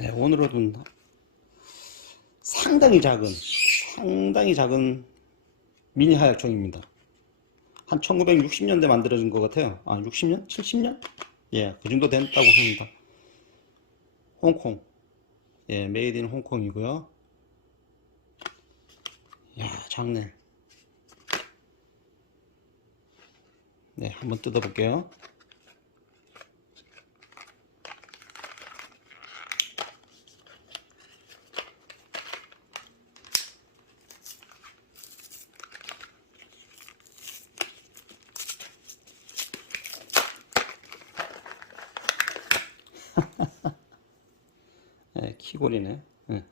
네, 오늘은 상당히 작은 미니 하약총입니다. 한 1960년대 만들어진 것 같아요. 아, 60년? 70년? 예, 그 정도 됐다고 합니다. 홍콩. 예, 메이드 인 홍콩이고요. 야, 작네. 네, 한번 뜯어볼게요. 네, 키골이네. 네.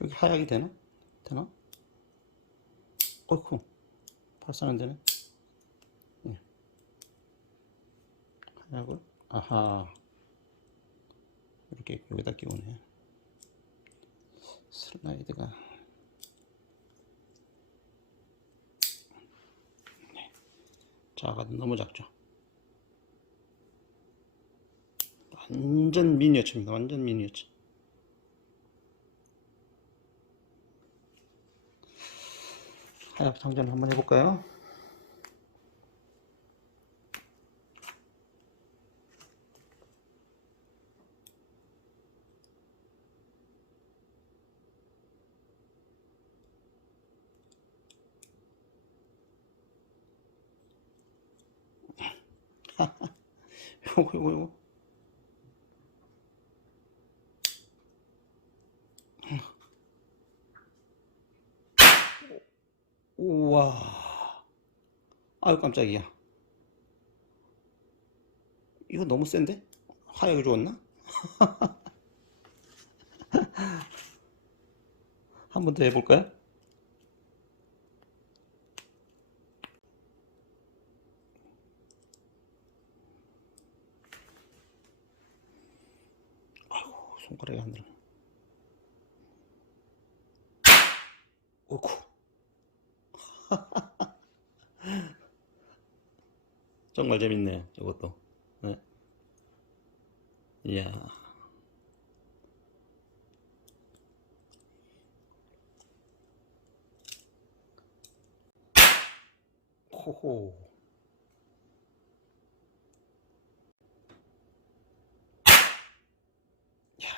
여기 하약이 되나? 되나? 어이쿠, 발사는 되네. 네. 하약을, 아하. 이렇게 여기다 끼우네. 슬라이드가. 네. 작아도 너무 작죠. 완전 미니어처입니다. 완전 미니어처. 하약 장전 한번 해볼까요? 요거. 우와. 아유, 깜짝이야. 이거 너무 센데? 화약이 좋았나? 한 번 더 해볼까요? 아이고, 손가락이 안 들어. 어이쿠. 정말 재밌네요, 이것도. 네. 이야. 호호. 이야,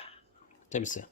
재밌어요.